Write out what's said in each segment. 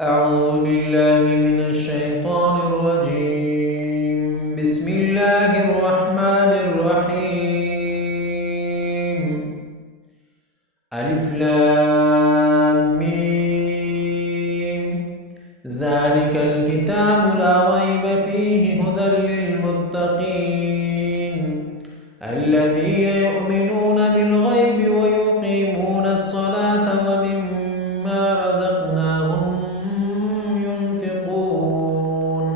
أعوذ بالله من الشيطان الرجيم. بسم الله الرحمن الرحيم. ألف لام ميم. ذلك الكتاب لا ريب فيه هدى للمتقين الذين يؤمنون بالغيب ويقيمون الصلاة ومما رزقناهم ينفقون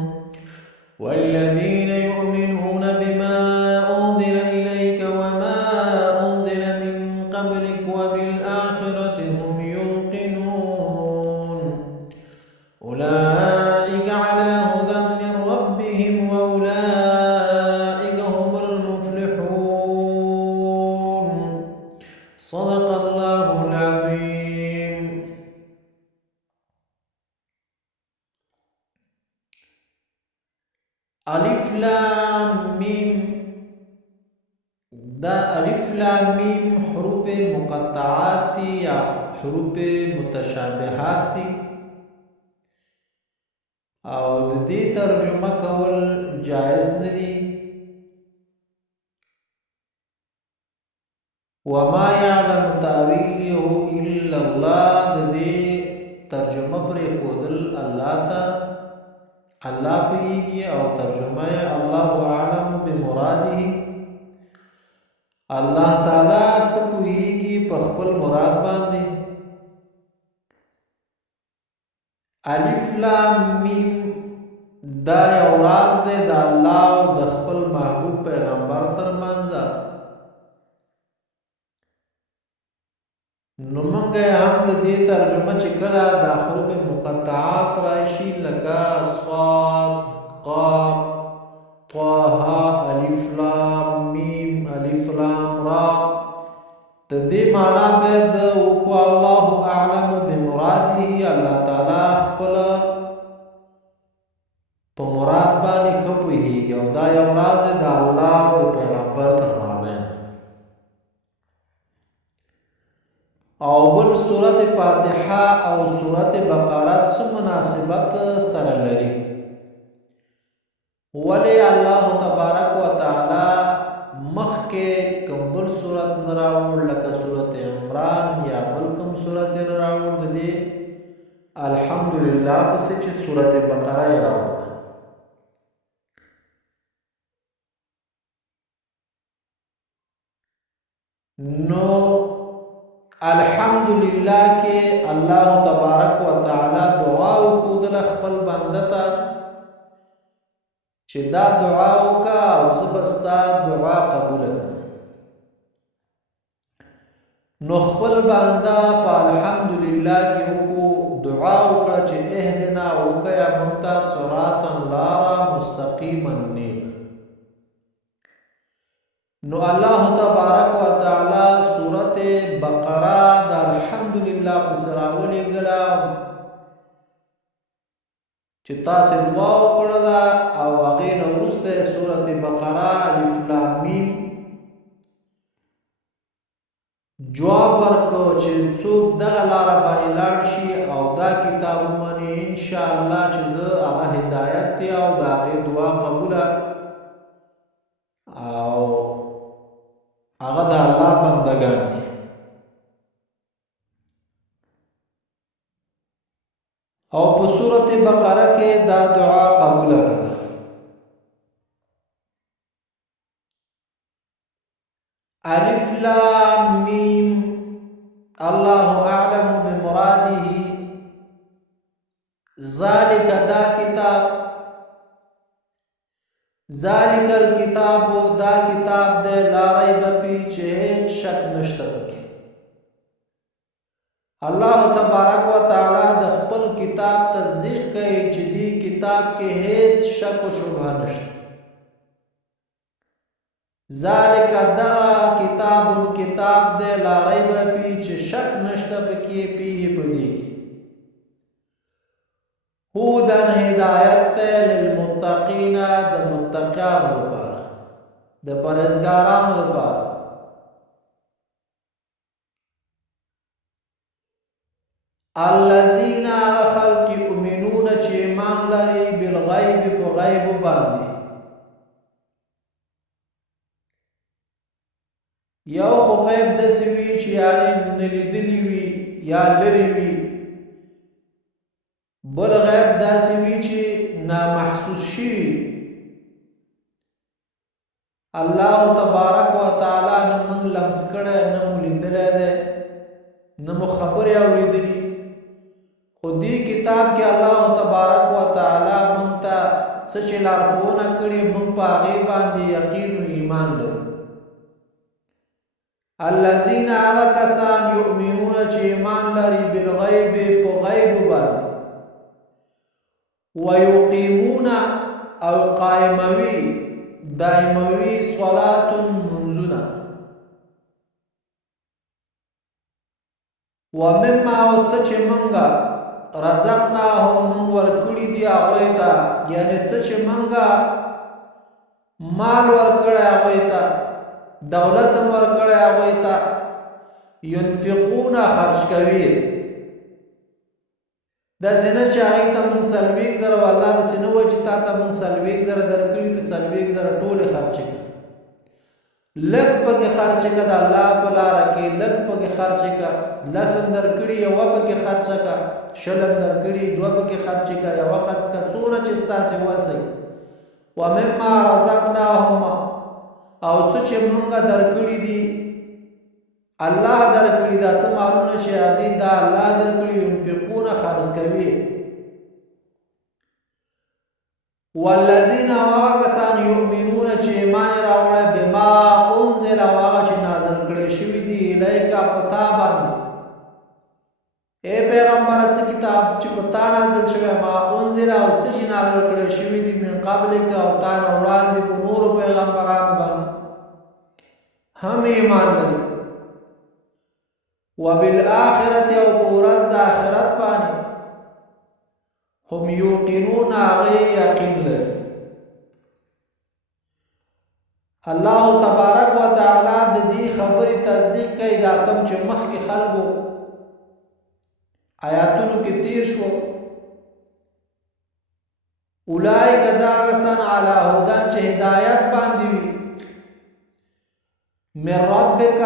والذين يؤمنون بما أنزل إليك وما أنزل من قبلك وبالآخرة هم يوقنون أولئك على هدى من ربهم وأولئك هم المفلحون. صدق الله العظيم. ألف لام ميم. دا ألف لام ميم حروف مقطعات یا حروف متشابهات او د دې ترجمه کول جائز ندي. وما يعلم تأويله إلا الله. د دې ترجمه پر خودل الله ته الله پوهیږي او ترجمه الله اعلم بمراده. الله تعالی پوهیږي په خپل مراد باندې. الف لام میم دا یو راز دی د الله او د خپل محبوب پیغمبر ترمنځ. نو موږ هم د دې ترجمه چې کله د حروف مقطعات راشي لکه صاد، قاف، طه، الف لام میم، الف لام را، د دې معنا باید وکړو الله اعلم بمراده. الله تعالی خپل په مراد باندې ښه پوهیږي او دا یو راز د الله او د پیغمبر تر مابین. او بل سورت فاتحه او سورت بقره څه مناسبت سره لري؟ ولی الله تبارک و تعالی مخکې کوم بل سورت نه راوړ لکه سورت عمران یا بل کوم سورت نه راوړ د دې الحمدلله پسې چې سورت بقره یې راوړه. نو الحمدلله کې الله تبارک و تعالی دعا وکړه خپل بنده ته چې دا دعا وکړه او زه به ستا دعا قبول کړم. نو خپل بنده په الحمدلله کې دعا وکړه چې اهدنا وکیا موږ ته صراطا لارا مستقیما نیغ. نو الله تبارک و تعالی سورت بقره د الحمدلله پس راولېږله چې تاسو دعا وکړه او هغې نه وروسته سورت بقره الف لام میم جواب ورکړو چې څوک دغه لاره باندې لاړ شي او دا کتاب ومني انشاءالله چې زه هغه هدایت دی او د هغې دعا قبوله او هغه د الله بندګان دي. او په سورت بقره کې دا دعا قبول کړه. الف لام میم الله اعلم بمراده. ذالک دا کتاب، ذالک الکتاب دا کتاب دے لا ریب فیہ چې هیڅ شک نشته پکې. الله تبارک و تعالی د خپل کتاب تصدیق کوي چې دې کتاب کې هیڅ شک و شبهه نشته. ذالک دا کتاب دے لا ریب فیہ چې شک نشته پکې فیہ پدې کې. هودن هدایت للمتقین د متقیانو لپاره د پرهیزګارانو لپاره. الذين خلق ایمان لري بالغیب په غیب باندې. یو خو غیب داسې وي چې یعنې نه لیدلي وي یا لرې وي، بل غیب داسې وي چې نامحسوس شوي. الله تبارک و تعالی نه موږ لمس کړی، نه مو لیدلی دی، نه مو خبرې اورېدلي، خو دې کتاب کې الله تبارک و تعالی موږ ته څه چې لارښوونه کړې موږ په هغې باندې یقین و ایمان لرو. الذین هغه کسان یؤمنون چې ایمان لري بالغیب په غیب باندې، ویقیمون او قائموي دائموي صلات منزونه، ومما او څه چې منګه رزقناهم من ورکړي دي هغوی ته، یعنې څه چې منګه مال ورکړی هغوی ته، دولت هم ورکړی هغوی ته، ينفقون خرج کوي. داسې نه چې هغې ته مونږ 40,000 او الله داسې نه وایي چې تا ته مونږ 40,000 درکړي ته 40,000 ټولې خرچې کړه. لږ پکې خرچې کړه د الله په لاره کې، لږ پکې خرچې کړه. 10 هم درکړي یوه پکې خرچه کړه، 20 هم درکړي 2 پکې خرچې کړه، یوه خرچ کړه، څومره چې ستاسې وس وي. ومما رزقناهم او څه چې مونږه درکړي دي الله درکړي دا څه مالونه چې دي دا الله درکړي، ينفقون خرج کوي. والذین هغه کسان یؤمنون چې ایمان راوړی بما انزل هغه چې نازل کړی شوي دي الیک په تا باندې. ای پیغمبره څه کتاب چې په تا نازل شوی، ما انزل او څه چې نازل کړی شوي دي من قبلک او تا نه وړاندې په نورو پیغمبرانو باندې هم ایمان لري. وبالآخرة او پورز د آخرت باندې هم یوقنون هغې یقین لري. الله تبارک و تعالی د دې خبرې تصدیق کوي دا کوم چې مخکې خلکو آیاتونو کې تیر شو. اولئک دا کسان علی هدن چې هدایت باندې وي من ربک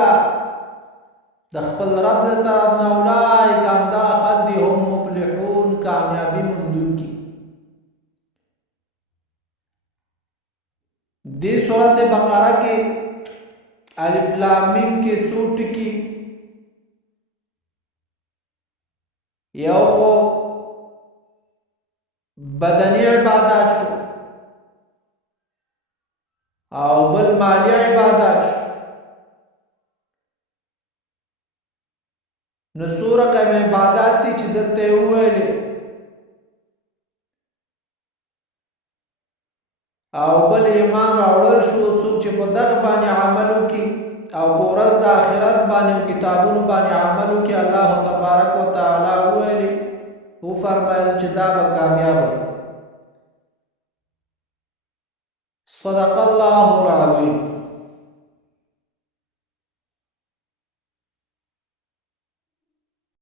د خپل رب د طرف نه، اولئک همدا خلک هم مفلحون کامیابي موندونکي. دې سورت بقره کې الف لام میم کې څو ټکي، یو خو بدني عبادات شو او بل مالی عبادات شو. نو څو رقم عبادات دي چې دلته یې وویلې، او بل ایمان راوړل شو څوک چې په دغه باندې عمل وکړي او په ورځ د آخرت باندې او کتابونو باندې عمل وکړي. الله تبارک و تعالی وویلې وفرمایل چې دا به کامیاب وي. صدق الله العظیم.